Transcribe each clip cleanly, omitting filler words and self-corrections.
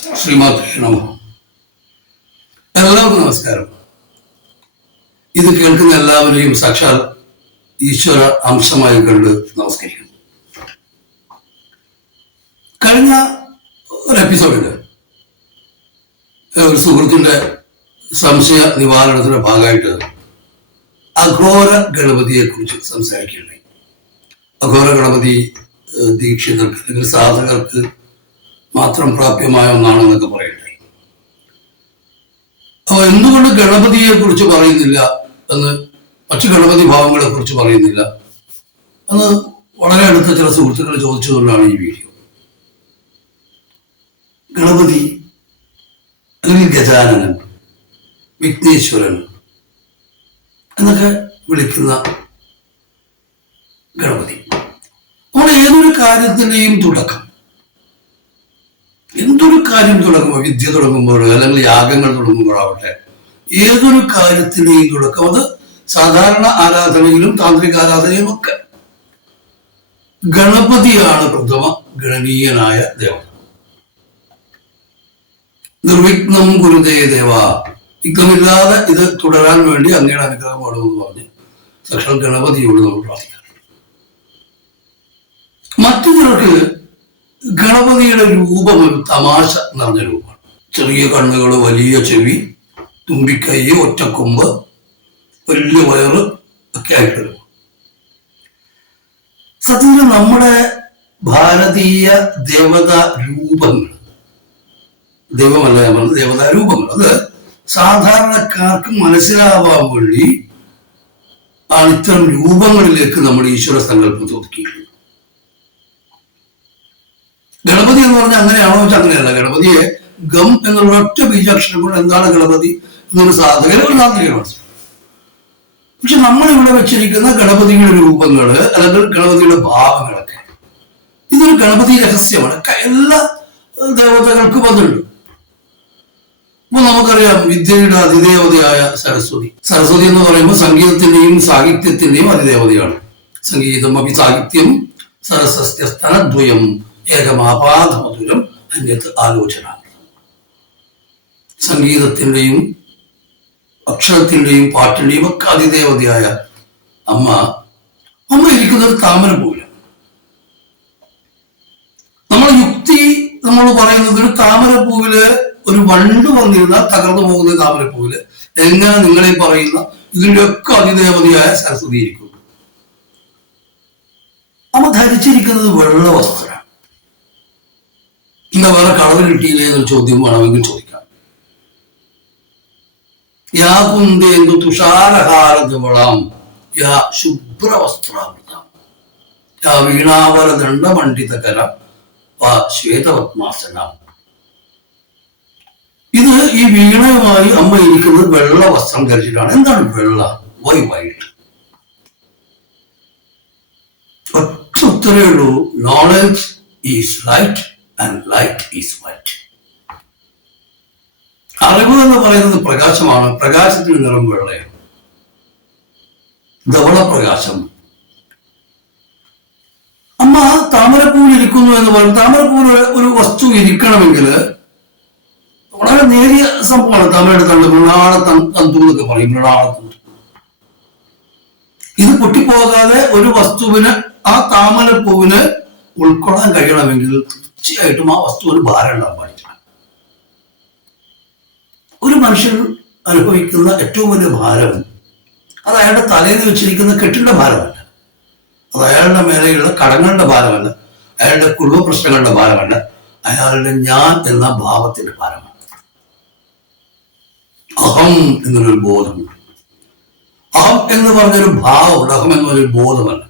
ശ്രീമാത്രേ നമഃ. എല്ലാവർക്കും നമസ്കാരം. ഇത് കേൾക്കുന്ന എല്ലാവരെയും സാക്ഷാൽ ഈശ്വര അംശമായി കണ്ട് നമസ്കരിക്കുന്നു. കഴിഞ്ഞ ഒരു എപ്പിസോഡില് ഒരു സുഹൃത്തിന്റെ സംശയ നിവാരണത്തിന്റെ ഭാഗമായിട്ട് അഘോര ഗണപതിയെ കുറിച്ച് സംസാരിക്കുകയുണ്ടായി. അഘോര ഗണപതി ദീക്ഷിതർക്ക് അല്ലെങ്കിൽ സാധകർക്ക് മാത്രം പ്രാപ്യമായ ഒന്നാണെന്നൊക്കെ പറയുണ്ടായി. അപ്പൊ എന്തുകൊണ്ട് ഗണപതിയെ കുറിച്ച് പറയുന്നില്ല എന്ന്, മറ്റു ഗണപതി ഭാവങ്ങളെ കുറിച്ച് പറയുന്നില്ല എന്ന് വളരെ അടുത്ത ചില സുഹൃത്തുക്കൾ ചോദിച്ചുകൊണ്ടാണ് ഈ വീഡിയോ. ഗണപതി അല്ലെങ്കിൽ ഗജാനനൻ, വിഘ്നേശ്വരൻ എന്നൊക്കെ വിളിക്കുന്ന ഗണപതി നമ്മൾ ഏതൊരു കാര്യത്തിന്റെയും തുടക്കം, എന്തൊരു കാര്യം തുടങ്ങുമ്പോൾ, വിദ്യ തുടങ്ങുമ്പോൾ അല്ലെങ്കിൽ യാഗങ്ങൾ തുടങ്ങുമ്പോഴാവട്ടെ, ഏതൊരു കാര്യത്തിന്റെയും തുടക്കം അത് സാധാരണ ആരാധനയിലും താന്ത്രിക ആരാധനയിലും ഒക്കെ ഗണപതിയാണ് പ്രഥമ ഗണനീയനായ ദേവത. നിർവിഘ്നം ഗുരുദേ ദേവ, വിഘ്നമില്ലാതെ ഇത് തുടരാൻ വേണ്ടി അങ്ങയുടെ അനുഗ്രഹം വേണമെന്ന് പറഞ്ഞ് സാക്ഷാൽ ഗണപതിയോട് നമ്മൾ പ്രാർത്ഥിക്കണം. മറ്റു ചിലർക്ക് ഗണപതിയുടെ രൂപം ഒരു തമാശ നിറഞ്ഞ രൂപമാണ്. ചെറിയ കണ്ണുകൾ, വലിയ ചെവി, തുമ്പിക്കൈ, ഒറ്റക്കൊമ്പ്, വലിയ വയറ് ഒക്കെ ആയിട്ട് വരും. സത്യത്തിൽ നമ്മുടെ ഭാരതീയ ദേവതാ രൂപങ്ങൾ, ദൈവമല്ല ഞാൻ പറഞ്ഞത്, ദേവതാ രൂപങ്ങൾ, അത് സാധാരണക്കാർക്ക് മനസ്സിലാവാൻ വേണ്ടി ആണ് ഇത്തരം രൂപങ്ങളിലേക്ക് നമ്മൾ ഈശ്വര സങ്കല്പം ഒതുക്കിയിട്ടുള്ളത്. ഗണപതി എന്ന് പറഞ്ഞാൽ അങ്ങനെയാണോ വെച്ചാൽ അങ്ങനെയല്ല. ഗണപതിയെ ഗം എന്നുള്ള ഒറ്റ ബീജാക്ഷരം കൊണ്ട് എന്താണ് ഗണപതി എന്നൊരു സാധകനും ഒരു താന്ത്രികമാണ്. പക്ഷെ നമ്മളിവിടെ വെച്ചിരിക്കുന്ന ഗണപതിയുടെ രൂപങ്ങള് അല്ലെങ്കിൽ ഗണപതിയുടെ ഭാവങ്ങളൊക്കെ ഇതൊരു ഗണപതി രഹസ്യമാണ്. എല്ലാ ദേവതകൾക്കും അതുണ്ട്. അപ്പൊ നമുക്കറിയാം വിദ്യയുടെ അതിദേവതയായ സരസ്വതി. സരസ്വതി എന്ന് പറയുമ്പോൾ സംഗീതത്തിന്റെയും സാഹിത്യത്തിന്റെയും അതിദേവതയാണ്. സംഗീതം അഭി സാഹിത്യം സരസ്വസ്യ സ്ഥലദ്വയം ഏകമാപാധമധുരം അന്യത്ത് ആലോചന. സംഗീതത്തിന്റെയും അക്ഷരത്തിന്റെയും പാട്ടിന്റെയും ഒക്കെ അതിദേവതയായ അമ്മ ഇരിക്കുന്നത് താമരപ്പൂവിലാണ്. നമ്മളെ യുക്തി നമ്മൾ പറയുന്നത് ഒരു താമരപ്പൂവില് ഒരു വണ്ട് വന്നിരുന്നാൽ തകർന്നു പോകുന്ന താമരപ്പൂവില് എങ്ങനെ നിങ്ങളെ പറയുന്ന ഇതിന്റെ ഒക്കെ അതിദേവതയായ സരസ്വതി ഇരിക്കുന്നു. അമ്മ ധരിച്ചിരിക്കുന്നത് വെള്ള വസ്ത്രം. എന്താ വേറെ കളവ് കിട്ടിയില്ലേ എന്നൊരു ചോദ്യം വേണമെങ്കിൽ ചോദിക്കാം. യാ കുന്ദേന്ദു തുഷാരഹാരധവളാം യാ ശുഭ്രവസ്ത്രാവൃതം യാ വീണാവര ദണ്ഡമണ്ഡിതകര വാ ശ്വേതപത്മാസനം. ഇത് ഈ വീണയുമായി അമ്മ ഇരിക്കുന്നത് വെള്ള വസ്ത്രം ധരിച്ചിട്ടാണ്. എന്താണ് വെള്ള? Why white? ഒറ്റ ഉത്തരവേ ഉള്ളൂ. Knowledge is light and light is white. അറിവ് എന്ന് പറയുന്നത് പ്രകാശമാണ്. പ്രകാശത്തിന് നിറം വെള്ളയാണ്, ധവളപ്രകാശം. അമ്മ താമരപ്പൂവിൽ ഇരിക്കുന്നു എന്ന് പറയും. താമരപ്പൂവിൽ ഒരു വസ്തു ഇരിക്കണമെങ്കിൽ വളരെ നേരിയ സംഭവമാണ്. താമരയുടെ തണ്ട്, മൃണാള തന്തു എന്നൊക്കെ പറയും, മൃണാളത്തന്തു. ഇത് പൊട്ടിപ്പോകാതെ ഒരു വസ്തുവിന്, ആ താമരപ്പൂവിന് ഉൾക്കൊള്ളാൻ കഴിയണമെങ്കിൽ തീർച്ചയായിട്ടും ആ വസ്തു ഒരു ഭാരം ഉണ്ടാകാൻ പാടില്ല. ഒരു മനുഷ്യൻ അനുഭവിക്കുന്ന ഏറ്റവും വലിയ ഭാരം അത് അയാളുടെ തലയിൽ വെച്ചിരിക്കുന്ന കെട്ടിന്റെ ഭാരമല്ല, അത് അയാളുടെ മേലെയുള്ള കടങ്ങളുടെ ഭാരമല്ല, അയാളുടെ കുടുംബ പ്രശ്നങ്ങളുടെ ഭാരമല്ല, അയാളുടെ ഞാൻ എന്ന ഭാവത്തിന്റെ ഭാരമാണ്. അഹം എന്നൊരു ബോധമുണ്ട്. അഹം എന്ന് പറഞ്ഞൊരു ഭാവമുണ്ട്. അഹം എന്ന് പറഞ്ഞൊരു ബോധമല്ല.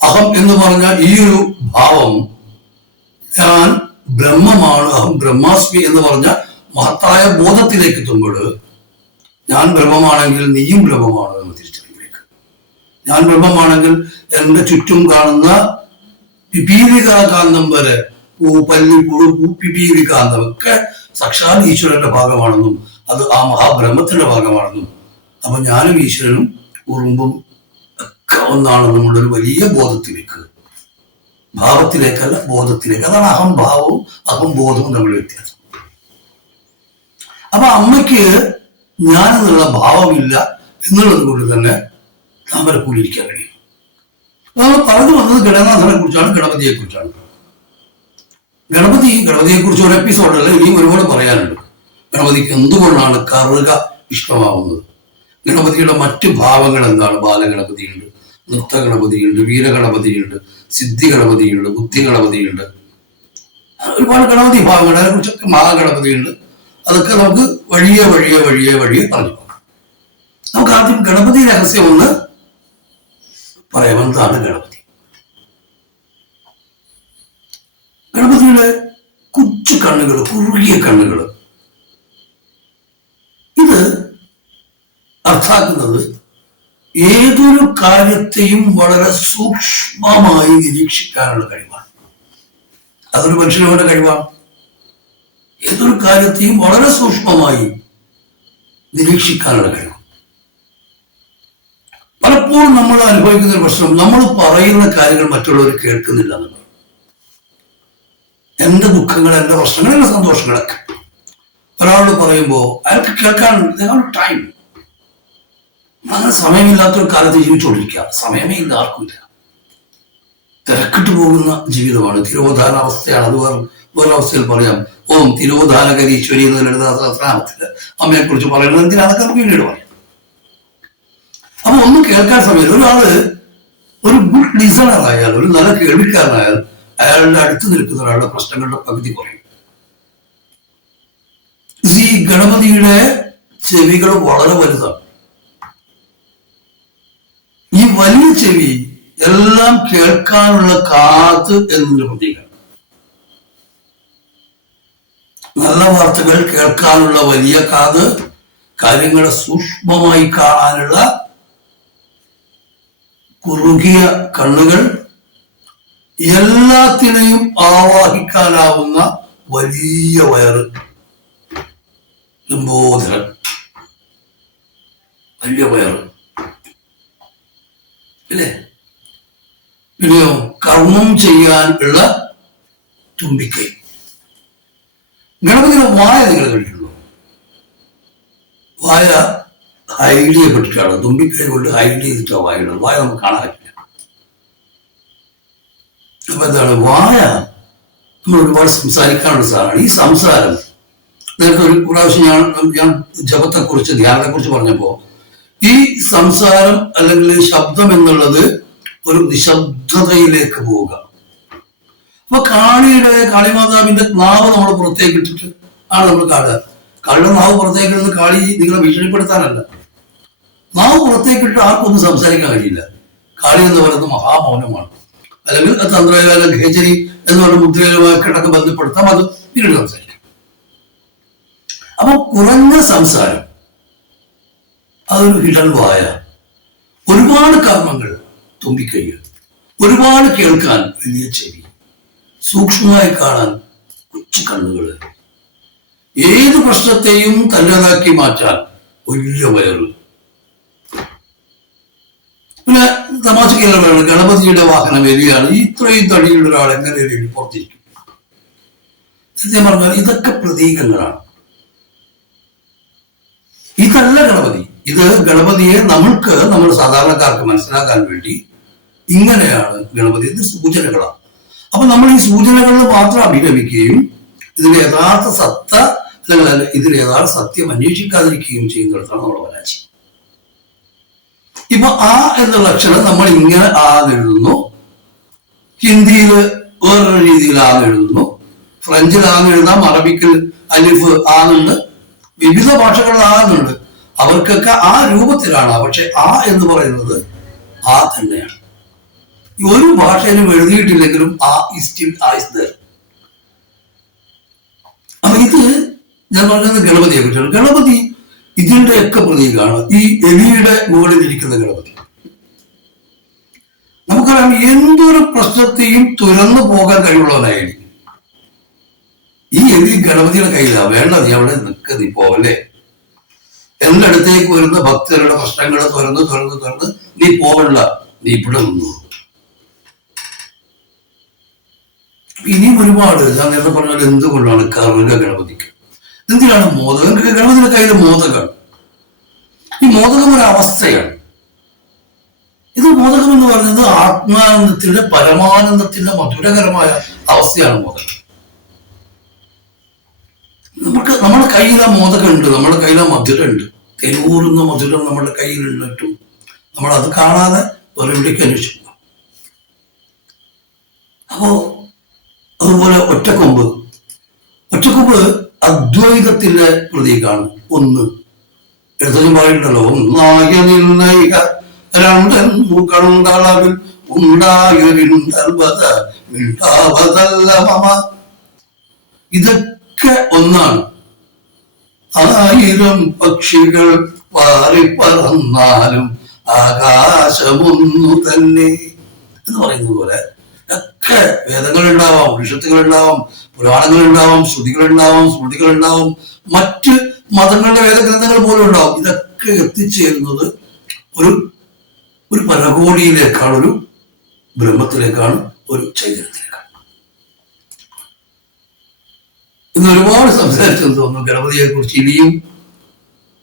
അഹം എന്ന് പറഞ്ഞാൽ ഈ ഒരു ഭാവം, ഞാൻ ബ്രഹ്മമാണ്, അഹം ബ്രഹ്മാസ്മി എന്ന് പറഞ്ഞ മഹത്തായ ബോധത്തിലേക്ക് എത്തുമ്പോൾ ഞാൻ ബ്രഹ്മമാണെങ്കിൽ നീയും ബ്രഹ്മമാണ് എന്ന് തിരിച്ചറിവിലേക്ക്. ഞാൻ ബ്രഹ്മമാണെങ്കിൽ എൻ്റെ ചുറ്റും കാണുന്ന പിപീലികാന്തം വരെ, പല്ലി, പുഴു, പിപീലികാന്തം ഒക്കെ സാക്ഷാൽ ഈശ്വരന്റെ ഭാഗമാണെന്നും അത് ആ മഹാബ്രഹ്മത്തിന്റെ ഭാഗമാണെന്നും, അപ്പൊ ഞാനും ഈശ്വരനും ഉറുമ്പും ഒക്കെ ഒന്നാണെന്നുമുള്ളൊരു വലിയ ബോധത്തിലേക്ക് ഭാവത്തിലേക്കല്ല, ബോധത്തിലേക്ക്. അതാണ് അഹംഭാവവും അഹംബോധവും തമ്മിൽ വ്യത്യാസം. അപ്പൊ അമ്മയ്ക്ക് ഞാനെന്നുള്ള ഭാവമില്ല എന്നുള്ളത് കൊണ്ട് തന്നെ താമരപ്പൂലിരിക്കാൻ കഴിയും. നമ്മൾ പറഞ്ഞു വന്നത് ഗണനാഥനെ കുറിച്ചാണ്, ഗണപതിയെ കുറിച്ചാണ്. ഗണപതിയെ കുറിച്ച് ഒരു എപ്പിസോഡല്ല, ഇനിയും ഒരുപാട് പറയാനുണ്ട്. ഗണപതിക്ക് എന്തുകൊണ്ടാണ് കറുക ഇഷ്ടമാവുന്നത്, ഗണപതിയുടെ മറ്റ് ഭാവങ്ങൾ എന്താണ്. ബാലഗണപതിയുണ്ട്, നൃത്ത ഗണപതിയുണ്ട്, വീരഗണപതിയുണ്ട്, സിദ്ധി ഗണപതിയുണ്ട്, ബുദ്ധി ഗണപതിയുണ്ട്, ഒരുപാട് ഗണപതി ഭാവങ്ങൾ. അതിനെ കുറിച്ചൊക്കെ മഹാഗണപതിയുണ്ട്. അതൊക്കെ നമുക്ക് വഴിയെ പറഞ്ഞു പോകാം. നമുക്ക് ആദ്യം ഗണപതി രഹസ്യം ഒന്ന് പറയാം. എന്താണ് ഗണപതി? ഗണപതിയുടെ കൊച്ചു കണ്ണുകൾ, കുറുകിയ കണ്ണുകൾ, ഇത് അർത്ഥാക്കുന്നത് ഏതൊരു കാര്യത്തെയും വളരെ സൂക്ഷ്മമായി നിരീക്ഷിക്കാനുള്ള കഴിവാണ്. അതൊരു മനുഷ്യനുടെ കഴിവാണ്. ഏതൊരു കാര്യത്തെയും വളരെ സൂക്ഷ്മമായി നിരീക്ഷിക്കാനുള്ള കഴിവ്. പലപ്പോഴും നമ്മൾ അനുഭവിക്കുന്ന ഒരു പ്രശ്നം, നമ്മൾ പറയുന്ന കാര്യങ്ങൾ മറ്റുള്ളവർ കേൾക്കുന്നില്ല എന്നുള്ളത്. എന്റെ ദുഃഖങ്ങൾ, എന്റെ പ്രശ്നങ്ങൾ, എന്റെ സന്തോഷങ്ങളൊക്കെ ഒരാളോട് പറയുമ്പോൾ അയാൾക്ക് കേൾക്കാൻ ടൈം. അങ്ങനെ സമയമില്ലാത്തൊരു കാലത്ത് ജീവിച്ചുകൊണ്ടിരിക്കുക. സമയമേ ഇല്ല, ആർക്കുമില്ല. തിരക്കിട്ട് പോകുന്ന ജീവിതമാണ്, തിരോധാന അവസ്ഥയാണ്. അത് വേറൊരവസ്ഥയിൽ പറയാം. ഓം തിരോധാനകരീശ്വരി എന്ന ലളിതാ സഹസ്രനാമത്തില് അമ്മയെ കുറിച്ച് പറയുന്നത് എന്തിനാണെന്നൊക്കെ നമുക്ക് പിന്നീട് പറയാം. അപ്പൊ ഒന്നും കേൾക്കാൻ സമയമില്ല. ഒരാള് ഒരു ഗുഡ് ലിസണർ ആയാൽ, ഒരു നല്ല കേൾവിക്കാരനായാൽ, അയാളുടെ അടുത്ത് നിൽക്കുന്ന ഒരാളുടെ പ്രശ്നങ്ങളുടെ പകുതി കുറയും. ഈ ഗണപതിയുടെ ചെവികൾ വളരെ വലുതാണ്. ഈ വലിയ ചെവി എല്ലാം കേൾക്കാനുള്ള കാത് എന്നൊരു പ്രതീകമാണ്. നല്ല വാർത്തകൾ കേൾക്കാനുള്ള വലിയ കാത്, കാര്യങ്ങളെ സൂക്ഷ്മമായി കാണാനുള്ള കുറുകിയ കണ്ണുകൾ, എല്ലാത്തിനെയും ആവാഹിക്കാനാവുന്ന വലിയ വയറ്, ലംബോദരൻ, വലിയ വയറ് അല്ലേ? പിന്നെയോ കർമ്മം ചെയ്യാൻ ഉള്ള തുമ്പിക്കൈ. ഗണപതിയുടെ വായ നിങ്ങൾ കണ്ടിട്ടുണ്ടോ? വായ ഹൈഡ് ചെയ്യപ്പെട്ടിട്ടാണ്. തുമ്പിക്കൈ കൊണ്ട് ഹൈഡ് ചെയ്തിട്ടാണ് വായുള്ളത്. വായ നമുക്ക് കാണാൻ പറ്റില്ല. അപ്പൊ എന്താണ് വായ? നമ്മൾ ഒരുപാട് സംസാരിക്കാനുള്ള സാധനമാണ്. ഈ സംസാരം, നേരത്തെ ഒരു പ്രാവശ്യം ഞാൻ ജപത്തെക്കുറിച്ച്, ധ്യാനത്തെക്കുറിച്ച് പറഞ്ഞപ്പോ, ഈ സംസാരം അല്ലെങ്കിൽ ശബ്ദം എന്നുള്ളത് ഒരു നിശബ്ദതയിലേക്ക് പോവുക. അപ്പൊ കാളിമാതാവിന്റെ നാവ് നമ്മൾ പുറത്തേക്ക് ഇട്ടിട്ട് ആണ് നമ്മൾ കാണുക. കാളിയുടെ നാവ് പുറത്തേക്ക് ഇടുന്നത് കാളി നിങ്ങളെ ഭീഷണിപ്പെടുത്താനല്ല. നാവ് പുറത്തേക്കിട്ട് ആർക്കൊന്നും സംസാരിക്കാൻ കഴിയില്ല. കാളി എന്ന് പറയുന്നത് മഹാമൗനമാണ്. അല്ലെങ്കിൽ തന്ത്രകാല ഖേചരി എന്ന് പറയുന്ന മുദ്രയുമായിട്ടൊക്കെ ബന്ധപ്പെടുത്താം. അത് പിന്നീട് സംസാരിക്കാം. അപ്പൊ കുറഞ്ഞ സംസാരം, അതൊരു ഹിഡൻ വായ. ഒരുപാട് കർമ്മങ്ങൾ, തുമ്പിക്കൈകൾ. ഒരുപാട് കേൾക്കാൻ വലിയ ചെവി, സൂക്ഷ്മമായി കാണാൻ കൊച്ചു കണ്ണുകള്, ഏത് പ്രശ്നത്തെയും തൻ്റെതാക്കി മാറ്റാൻ വലിയ വയറ്. പിന്നെ തമാശക്കെല്ലാം വേണം, ഗണപതിയുടെ വാഹനം എലിയാണ്. ഇത്രയും തടിയുള്ള ഒരാൾ എങ്ങനെ എലി പുറത്തിരിക്കും? സത്യം പറഞ്ഞാൽ ഇതൊക്കെ പ്രതീകങ്ങളാണ്. ഇതല്ല ഗണപതി. ഇത് ഗണപതിയെ നമ്മൾ സാധാരണക്കാർക്ക് മനസ്സിലാക്കാൻ വേണ്ടി ഇങ്ങനെയാണ് ഗണപതി. ഇത് സൂചനകളാണ്. അപ്പൊ നമ്മൾ ഈ സൂചനകളിൽ മാത്രം അഭിരമിക്കുകയും ഇതിന്റെ യഥാർത്ഥ സത്ത അല്ലെങ്കിൽ ഇതിന്റെ യഥാർത്ഥ സത്യം അന്വേഷിക്കാതിരിക്കുകയും ചെയ്യുന്നിടത്താണ് നമ്മൾ പരാജയം. ഇപ്പൊ ആ എന്നുള്ള അക്ഷരം നമ്മൾ ഇങ്ങനെ ആണെഴുതുന്നു, ഹിന്ദിയിൽ വേറൊരു രീതിയിൽ ആണെഴുതുന്നു, ഫ്രഞ്ചിൽ ആണെഴുതാം, അറബിക്കിൽ അലിഫ് ആകുന്നുണ്ട്, വിവിധ ഭാഷകളിൽ ആകുന്നുണ്ട്. അവർക്കൊക്കെ ആ രൂപത്തിലാണ്. പക്ഷെ ആ എന്ന് പറയുന്നത് ആ തന്നെയാണ്. ഒരു ഭാഷയിലും എഴുതിയിട്ടില്ലെങ്കിലും ആ സ്റ്റിൽ ആ ഇസ് ദർ. അപ്പൊ ഇത് ഞാൻ പറഞ്ഞത് ഗണപതിയെ കുറിച്ചാണ്. ഗണപതി ഇതിന്റെയൊക്കെ പ്രതീകമാണ്. ഈ എലിയുടെ മുകളിൽ ഇരിക്കുന്ന ഗണപതി. നമുക്കറിയാം, എന്തൊരു പ്രശ്നത്തെയും തുറന്നു പോകാൻ കഴിവുള്ളവനായി. ഈ എലി ഗണപതിയുടെ കയ്യിലാണ്. വേണ്ട, നീ അവിടെ നിൽക്കുക, നീ പോവല്ലേ. എന്റെ അടുത്തേക്ക് വരുന്ന ഭക്തരുടെ പ്രശ്നങ്ങൾ തുറന്ന് നീ പോകണ്ട, നീ ഇവിടെ നിന്നു. ഇനിയും ഒരുപാട് ഞാൻ നേരത്തെ പറഞ്ഞ പോലെ എന്തുകൊണ്ടാണ് കറുക ഗണപതിക്ക്, എന്തിനാണ് മോദകം? ഗണപതിയുടെ കയ്യിൽ മോദകമാണ്. ഈ മോദകം ഒരു അവസ്ഥയാണ്. ഇത് മോദകം എന്ന് പറയുന്നത് ആത്മാനന്ദത്തിന്റെ പരമാനന്ദത്തിന്റെ മധുരകരമായ അവസ്ഥയാണ് മോദകം. നമ്മുടെ കയ്യിൽ ആ മോദകം ഉണ്ട്, നമ്മുടെ കയ്യിൽ ആ മധുരം ഉണ്ട്, തെരുവൂറുന്ന മധുരം നമ്മുടെ കയ്യിലുണ്ടിട്ടും നമ്മൾ അത് കാണാതെ വേറെവിടേക്ക് അന്വേഷിക്കുക. അപ്പോ അതുപോലെ ഒറ്റക്കൊമ്പ് അദ്വൈതത്തിന്റെ പ്രതീകാണ്. ഒന്ന് എടുത്തും പറയുന്നുണ്ടല്ലോ, ഒന്നായ നിർണയിക രണ്ടെന്നു കണ്ടളവിൽ ഇതൊക്കെ ഒന്നാണ്. 1000 പക്ഷികൾ പാറിപ്പറന്നാലും ആകാശമൊന്നു തന്നെ എന്ന് പറയുന്നത് പോലെ ഒക്കെ വേദങ്ങളുണ്ടാവാം, ഉപനിഷത്തുകളുണ്ടാവാം, പുരാണങ്ങളുണ്ടാവാം, ശ്രുതികളുണ്ടാവാം, സ്മൃതികളുണ്ടാവും, മറ്റ് മതങ്ങളുടെ വേദഗ്രന്ഥങ്ങൾ പോലും ഉണ്ടാവും. ഇതൊക്കെ എത്തിച്ചേരുന്നത് ഒരു പരകോടിയിലേക്കാണ്, ഒരു ബ്രഹ്മത്തിലേക്കാണ്, ഒരു ചൈതന്യത്തിലേക്കാണ്. ഇന്ന് ഒരുപാട് സംസാരിച്ചെന്ന് തോന്നുന്നു. ഗണപതിയെ കുറിച്ച് ഇനിയും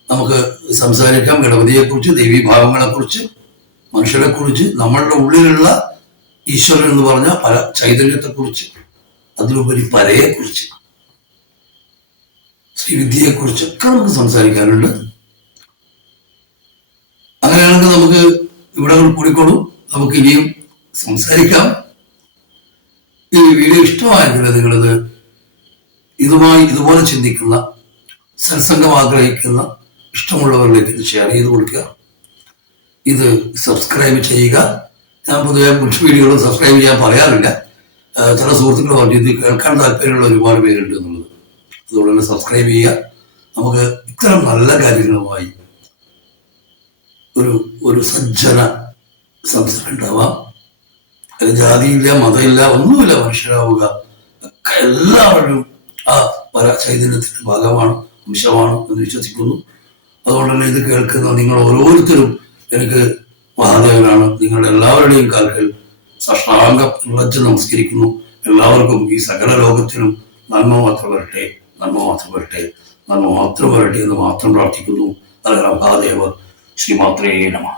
നമുക്ക് സംസാരിക്കാം. ഗണപതിയെ കുറിച്ച്, ദൈവീഭാവങ്ങളെ കുറിച്ച്, മനുഷ്യരെ കുറിച്ച്, നമ്മളുടെ ഉള്ളിലുള്ള ഈശ്വരൻ എന്ന് പറഞ്ഞ പല ചൈതന്യത്തെ കുറിച്ച്, അതിലുപരി പരയെ കുറിച്ച്, ശ്രീവിദ്യയെ കുറിച്ചൊക്കെ നമുക്ക് സംസാരിക്കാനുണ്ട്. അങ്ങനെയാണെങ്കിൽ നമുക്ക് ഇവിടെ കൂടിക്കോളൂ, നമുക്ക് ഇനിയും സംസാരിക്കാം. ഈ വീഡിയോ ഇഷ്ടമായെങ്കിൽ നിങ്ങളത് ഇതുപോലെ ചിന്തിക്കുന്ന, സത്സംഗം ആഗ്രഹിക്കുന്ന, ഇഷ്ടമുള്ളവരിലേക്ക് ഇത് ഷെയർ ചെയ്ത് കൊടുക്കുക. ഇത് സബ്സ്ക്രൈബ് ചെയ്യുക. ഞാൻ പൊതുവെ മറ്റു വീഡിയോകൾ സബ്സ്ക്രൈബ് ചെയ്യാൻ പറയാറില്ല. ചില സുഹൃത്തുക്കൾ പറഞ്ഞു ഇത് കേൾക്കാൻ താല്പര്യമുള്ള ഒരുപാട് പേരുണ്ട് എന്നുള്ളത്. അതുകൊണ്ട് തന്നെ സബ്സ്ക്രൈബ് ചെയ്യുക. നമുക്ക് ഇത്തരം നല്ല കാര്യങ്ങളുമായി ഒരു സജ്ജന സംസാരം ഉണ്ടാവാം. അതിൽ ജാതിയില്ല, മതമില്ല, ഒന്നുമില്ല, മനുഷ്യരാവുക. ഒക്കെ എല്ലാവരും ആ പല ചൈതന്യത്തിന്റെ ഭാഗമാണ്, അംശമാണ് എന്ന് വിശ്വസിക്കുന്നു. അതുകൊണ്ട് തന്നെ ഇത് കേൾക്കുന്ന നിങ്ങൾ ഓരോരുത്തരും എനിക്ക് മഹാദേവനാണ്. നിങ്ങളുടെ എല്ലാവരുടെയും കാൽക്കൽ സാഷ്ടാംഗം ഉറച്ച് നമസ്കരിക്കുന്നു. എല്ലാവർക്കും ഈ സകല ലോകത്തിനും നന്മ മാത്രം വരട്ടെ, നന്മ മാത്രം വരട്ടെ, നന്മ മാത്രം വരട്ടെ എന്ന് മാത്രം പ്രാർത്ഥിക്കുന്നു. മഹാദേവ ശ്രീമാത്രേ നമഃ.